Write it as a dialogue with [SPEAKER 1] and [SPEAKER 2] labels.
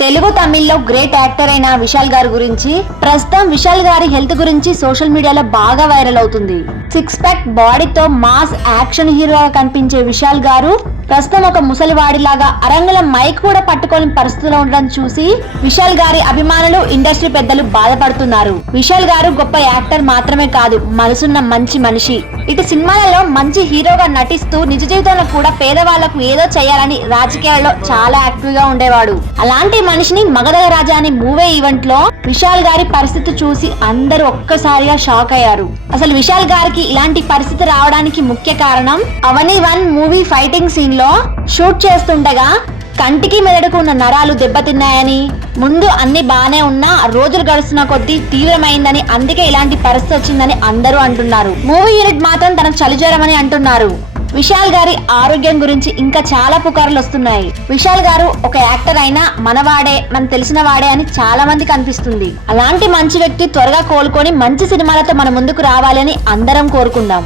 [SPEAKER 1] Telugu తమిళ్ళో great actor అయిన విశాల్ గారి గురించి ప్రస్తుతం విశాల్ గారి హెల్త్ గురించి సోషల్ మీడియాలో బాగా వైరల్ అవుతుంది. సిక్స్ ప్యాక్ బాడీతో మాస్ యాక్షన్ హీరోగా కనిపించే విశాల్ గారు ప్రస్తుతం ఒక ముసలివాడిలాగా అరంగల మైక్ కూడా పట్టుకోని పరిస్థితిలో ఉండడం చూసి విశాల్ గారి అభిమానులు ఇండస్ట్రీ పెద్దలు బాధపడుతున్నారు. విశాల్ గారు గొప్ప యాక్టర్ మాత్రమే కాదు మనసున్న మంచి మనిషి. ఇటు సినిమాలలో మంచి హీరోగా నటిస్తూ నిజ జీవితంలో కూడా పేదవాళ్ళకు ఏదో చేయాలని రాజకీయాల్లో చాలా యాక్టివ్గా ఉండేవాడు. అలాంటి మనిషిని మగధ రాజా అనే మూవీ ఈవెంట్లో విశాల్ గారి పరిస్థితి చూసి అందరూ ఒక్కసారిగా షాక్ అయ్యారు. అసలు విశాల్ గారికి ఇలాంటి పరిస్థితి రావడానికి ముఖ్య కారణం అవని వన్ మూవీ ఫైటింగ్ సీన్లో షూట్ చేస్తుండగా కంటికి మెదడుకు ఉన్న నరాలు దెబ్బతిన్నాయని ముందు అన్ని బానే ఉన్నా రోజులు గడుస్తున్న కొద్దీ తీవ్రమైందని అందుకే ఇలాంటి పరిస్థితి వచ్చిందని అందరూ అంటున్నారు. మూవీ యూనిట్ మాత్రం తన చలిజ్వరమని అంటున్నారు. విశాల్ గారి ఆరోగ్యం గురించి ఇంకా చాలా పుకార్లు వస్తున్నాయి. విశాల్ గారు ఒక యాక్టర్ అయినా మనవాడే మన తెలిసిన వాడే అని చాలా మందికి అనిపిస్తుంది అలాంటి మంచి వ్యక్తి త్వరగా కోలుకొని మంచి సినిమాలతో మన ముందుకు రావాలని అందరం కోరుకుందాం.